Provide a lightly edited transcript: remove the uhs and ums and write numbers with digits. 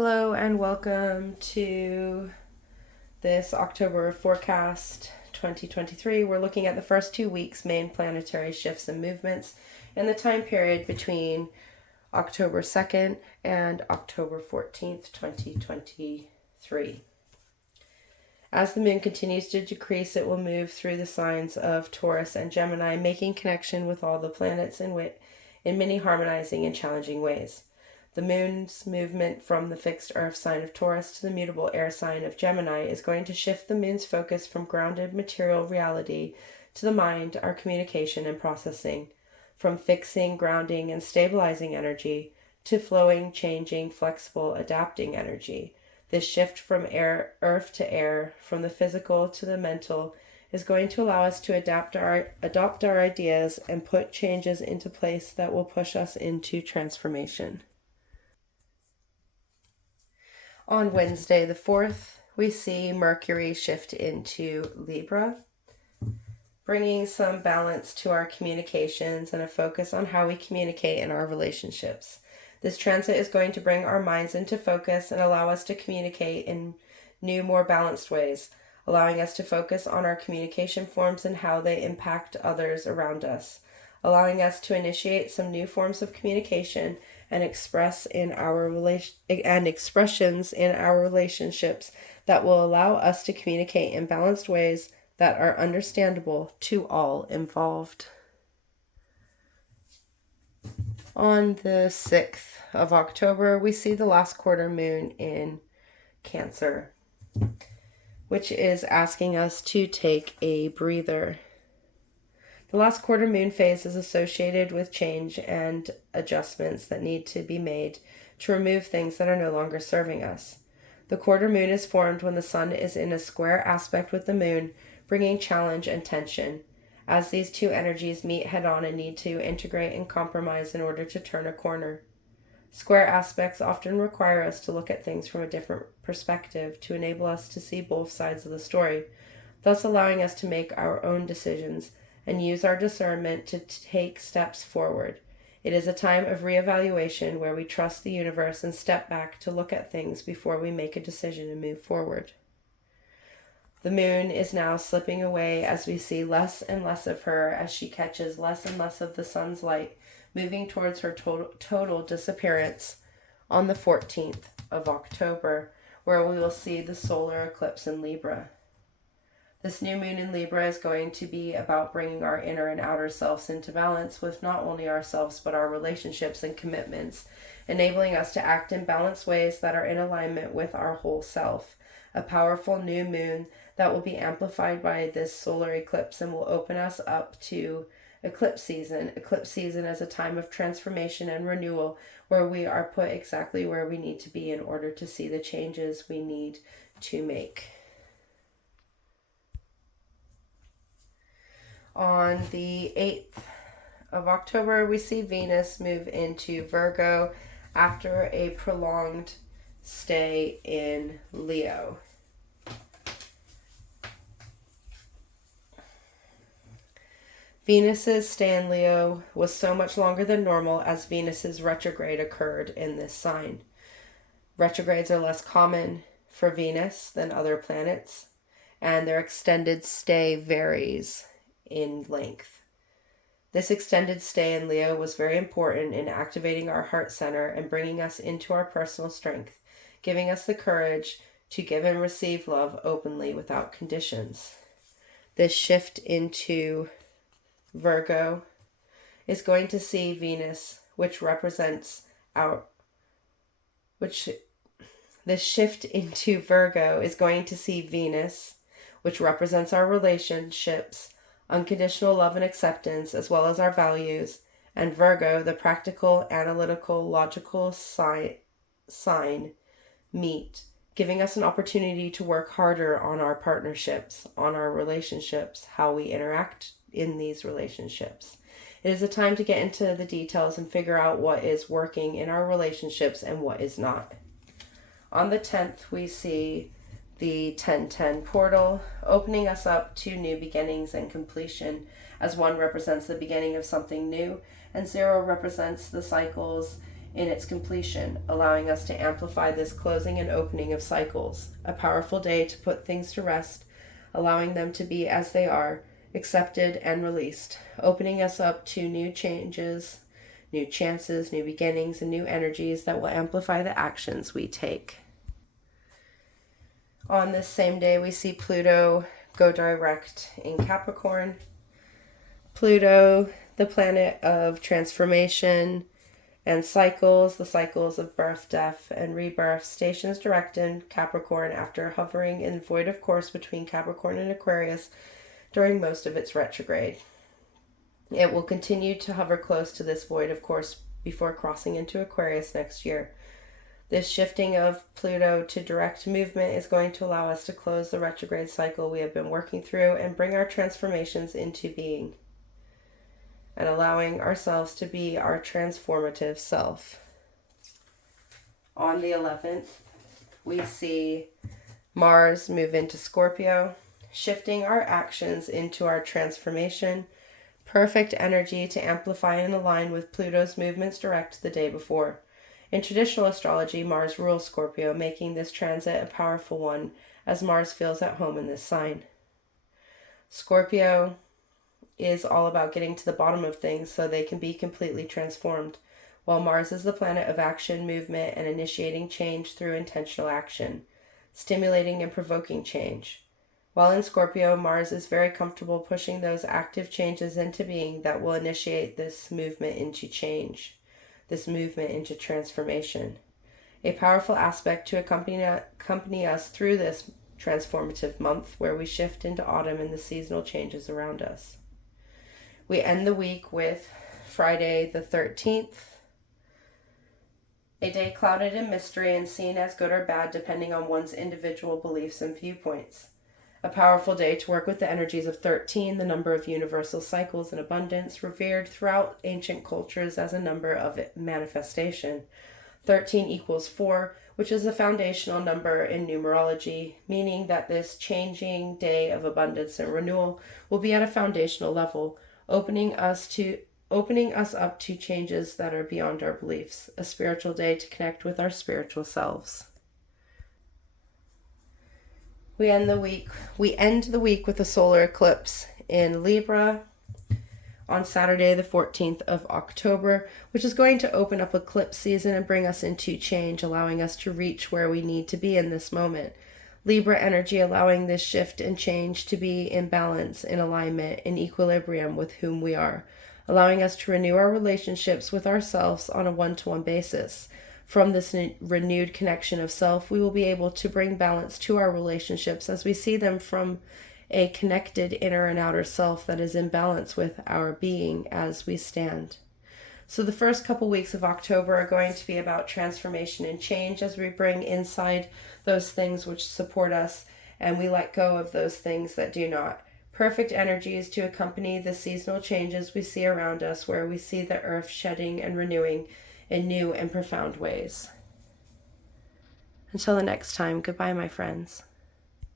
Hello and welcome to this October forecast 2023. We're looking at the first 2 weeks' main planetary shifts and movements in the time period between October 2nd and October 14th, 2023. As the moon continues to decrease, it will move through the signs of Taurus and Gemini, making connection with all the planets in many harmonizing and challenging ways. The moon's movement from the fixed earth sign of Taurus to the mutable air sign of Gemini is going to shift the moon's focus from grounded material reality to the mind, our communication and processing, from fixing, grounding, and stabilizing energy to flowing, changing, flexible, adapting energy. This shift from earth to air, from the physical to the mental, is going to allow us to adopt our ideas and put changes into place that will push us into transformation. On Wednesday the 4th, we see Mercury shift into Libra, bringing some balance to our communications and a focus on how we communicate in our relationships. This transit is going to bring our minds into focus and allow us to communicate in new, more balanced ways, allowing us to focus on our communication forms and how they impact others around us, allowing us to initiate some new forms of communication and expressions in our relationships that will allow us to communicate in balanced ways that are understandable to all involved. On the 6th of October, we see the last quarter moon in Cancer, which is asking us to take a breather. The last quarter moon phase is associated with change and adjustments that need to be made to remove things that are no longer serving us. The quarter moon is formed when the sun is in a square aspect with the moon, bringing challenge and tension, as these two energies meet head-on and need to integrate and compromise in order to turn a corner. Square aspects often require us to look at things from a different perspective to enable us to see both sides of the story, thus allowing us to make our own decisions and use our discernment to take steps forward. It is a time of reevaluation where we trust the universe and step back to look at things before we make a decision and move forward. The moon is now slipping away as we see less and less of her as she catches less and less of the sun's light, moving towards her total disappearance on the 14th of October, where we will see the solar eclipse in Libra. This new moon in Libra is going to be about bringing our inner and outer selves into balance with not only ourselves but our relationships and commitments, enabling us to act in balanced ways that are in alignment with our whole self. A powerful new moon that will be amplified by this solar eclipse and will open us up to eclipse season. Eclipse season is a time of transformation and renewal where we are put exactly where we need to be in order to see the changes we need to make. On the 8th of October, we see Venus move into Virgo after a prolonged stay in Leo. Venus's stay in Leo was so much longer than normal as Venus's retrograde occurred in this sign. Retrogrades are less common for Venus than other planets, and their extended stay varies in length. This extended stay in Leo was very important in activating our heart center and bringing us into our personal strength, giving us the courage to give and receive love openly without conditions. This shift into Virgo is going to see Venus, this shift into Virgo is going to see Venus, which represents our relationships, unconditional love and acceptance, as well as our values, and Virgo, the practical, analytical, logical sign, meet, giving us an opportunity to work harder on our partnerships, on our relationships, how we interact in these relationships. It is a time to get into the details and figure out what is working in our relationships and what is not. On the 10th, we see the 1010 portal, opening us up to new beginnings and completion, as 1 represents the beginning of something new, and 0 represents the cycles in its completion, allowing us to amplify this closing and opening of cycles. A powerful day to put things to rest, allowing them to be as they are, accepted and released, opening us up to new changes, new chances, new beginnings, and new energies that will amplify the actions we take. On this same day, we see Pluto go direct in Capricorn. Pluto, the planet of transformation and cycles, the cycles of birth, death, and rebirth, stations direct in Capricorn after hovering in void of course between Capricorn and Aquarius during most of its retrograde. It will continue to hover close to this void of course before crossing into Aquarius next year. This shifting of Pluto to direct movement is going to allow us to close the retrograde cycle we have been working through and bring our transformations into being, and allowing ourselves to be our transformative self. On the 11th, we see Mars move into Scorpio, shifting our actions into our transformation. Perfect energy to amplify and align with Pluto's movements direct the day before. In traditional astrology, Mars rules Scorpio, making this transit a powerful one as Mars feels at home in this sign. Scorpio is all about getting to the bottom of things so they can be completely transformed, while Mars is the planet of action, movement, and initiating change through intentional action, stimulating and provoking change. While in Scorpio, Mars is very comfortable pushing those active changes into being that will initiate this movement into change, this movement into transformation. A powerful aspect to accompany us through this transformative month where we shift into autumn and the seasonal changes around us. We end the week with Friday the 13th, a day clouded in mystery and seen as good or bad depending on one's individual beliefs and viewpoints. A powerful day to work with the energies of 13, the number of universal cycles and abundance, revered throughout ancient cultures as a number of manifestation. 13 equals 4, which is a foundational number in numerology, meaning that this changing day of abundance and renewal will be at a foundational level, opening us up to changes that are beyond our beliefs, a spiritual day to connect with our spiritual selves. We end the week with a solar eclipse in Libra on Saturday the 14th of October, which is going to open up eclipse season and bring us into change, allowing us to reach where we need to be in this moment. Libra energy allowing this shift and change to be in balance, in alignment, in equilibrium with whom we are, allowing us to renew our relationships with ourselves on a one-to-one basis. From this renewed connection of self, we will be able to bring balance to our relationships as we see them from a connected inner and outer self that is in balance with our being as we stand. So the first couple weeks of October are going to be about transformation and change as we bring inside those things which support us and we let go of those things that do not. Perfect energies to accompany the seasonal changes we see around us, where we see the earth shedding and renewing in new and profound ways. Until the next time, goodbye, my friends.